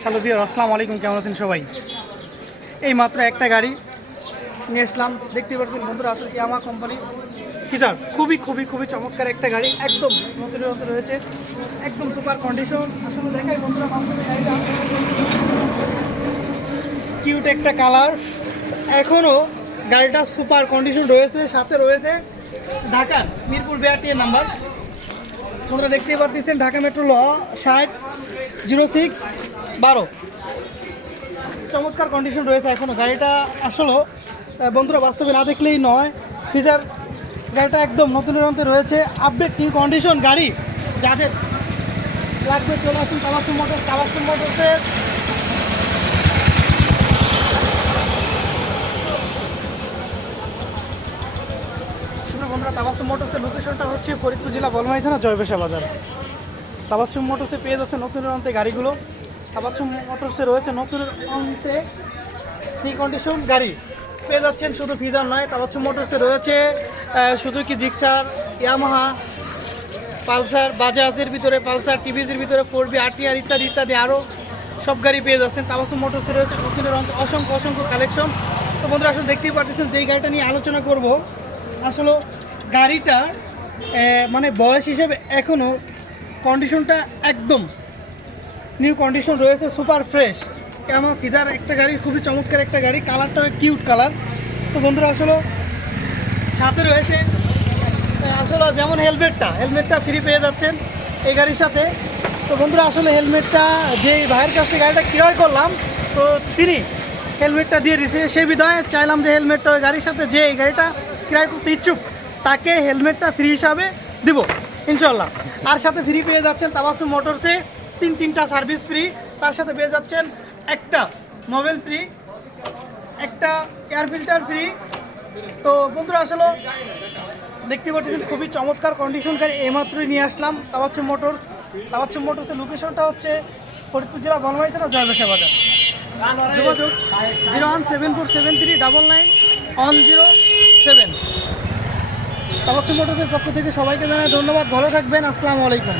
Hello বিয়ার আসসালামু আলাইকুম, কেমন আছেন সবাই? এই মাত্র একটা গাড়ি নিয়ে আসলাম দেখতে পাচ্ছেন বন্ধুরা, আসলে ইয়ামা কোম্পানি। কিটার খুবই খুবই খুবই চমৎকার একটা গাড়ি, একদম নতুন নতুন রয়েছে, একদম সুপার কন্ডিশন। আসলে দেখাই বন্ধুরা কিউট একটা কালার। এখনও গাড়িটা সুপার কন্ডিশন রয়েছে, সাথে রয়েছে ঢাকার মিরপুর বিআরটিএর নাম্বার। আপনারা দেখতেই পাচ্ছেন ঢাকা মেট্রো ল ষাট, জিরো সিক্স। বারো। চমৎকার কন্ডিশন রয়েছে এখনও গাড়িটা আসলে। আহ, বন্ধুরা বাস্তবে না দেখলেই নয়। ফিজার গাড়িটা একদম নতুনের অন্তে রয়েছে। আপডেট নিউ কন্ডিশন গাড়ি। যাদের লাগবে চলে আসুন কালাসুম মোটর কালাসুম মোটরসের শুনে বন্ধুরা তাবাসুম মোটরসের লোকেশনটা হচ্ছে ফরিদপুর জেলা বলমাই থানা জয়বেশা বাজার তাবাসুম মোটরসে পেয়ে যাচ্ছে অন্তে গাড়িগুলো। তাবাসুম মোটরসে রয়েছে নতুনের অন্তে ফ্রি কন্ডিশন গাড়ি। পেয়ে যাচ্ছেন শুধু ফিজার নয় তাবাসুম মোটরসে রয়েছে সুজুকি, জিক্সার, ইয়ামাহা, পালসার, বাজাজের ভিতরে পালসার, টিভিজের ভিতরে ফোর বি, আরটিআর ইত্যাদি ইত্যাদি আরও সব গাড়ি পেয়ে যাচ্ছেন। তাবাসুম মোটরসে রয়েছে নতুনের অসংখ্য অসংখ্য কালেকশন। তো বন্ধুরা, আসলে দেখতেই পাচ্ছেন যেই গাড়িটা নিয়ে আলোচনা করব। আসলে গাড়িটা মানে বয়স হিসেবে এখনও কন্ডিশনটা একদম নিউ কন্ডিশন রয়েছে সুপার ফ্রেশ আমার ফিজার একটা গাড়ি, খুবই চমৎকার একটা গাড়ি। কালারটা কিউট কালার তো বন্ধুরা, আসলে সাথে রয়েছে, আসলে যেমন হেলমেটটা হেলমেটটা ফ্রি পেয়ে যাচ্ছেন এই গাড়ির সাথে। তো বন্ধুরা, আসলে হেলমেটটা যে ভাইয়ের কাছ থেকে গাড়িটা ক্রয় করলাম, তো তিনি হেলমেটটা দিয়ে দিয়েছে। সেই বিধায় চাইলাম যে হেলমেটটা ওই গাড়ির সাথে যে এই গাড়িটা ক্রয় করতে ইচ্ছুক, তাকে হেলমেটটা ফ্রি হিসাবে দিব ইনশাল্লাহ আর সাথে ফ্রি পেয়ে যাচ্ছেন তাবাসু মোটরসে তিন তিনটা সার্ভিস ফ্রি। তার সাথে পেয়ে যাচ্ছেন একটা মোবাইল ফ্রি, একটা এয়ার ফিল্টার ফ্রি। তো বন্ধুরা, আসলে দেখতে পাচ্ছেন খুবই চমৎকার কন্ডিশন গাড়ি এইমাত্রই নিয়ে আসলাম। তাবাচ্চু মোটরস তাবাচ্চু মোটরসের লোকেশনটা হচ্ছে ফরিদপুর জেলা বনমারি থানা, জয়বেশা বাজার। যোগাযোগ zero one seven four seven three double nine one zero seven. তাবাচ্চু মোটরসের পক্ষ থেকে সবাইকে জানাই ধন্যবাদ। ভালো থাকবেন। আসসালামু আলাইকুম।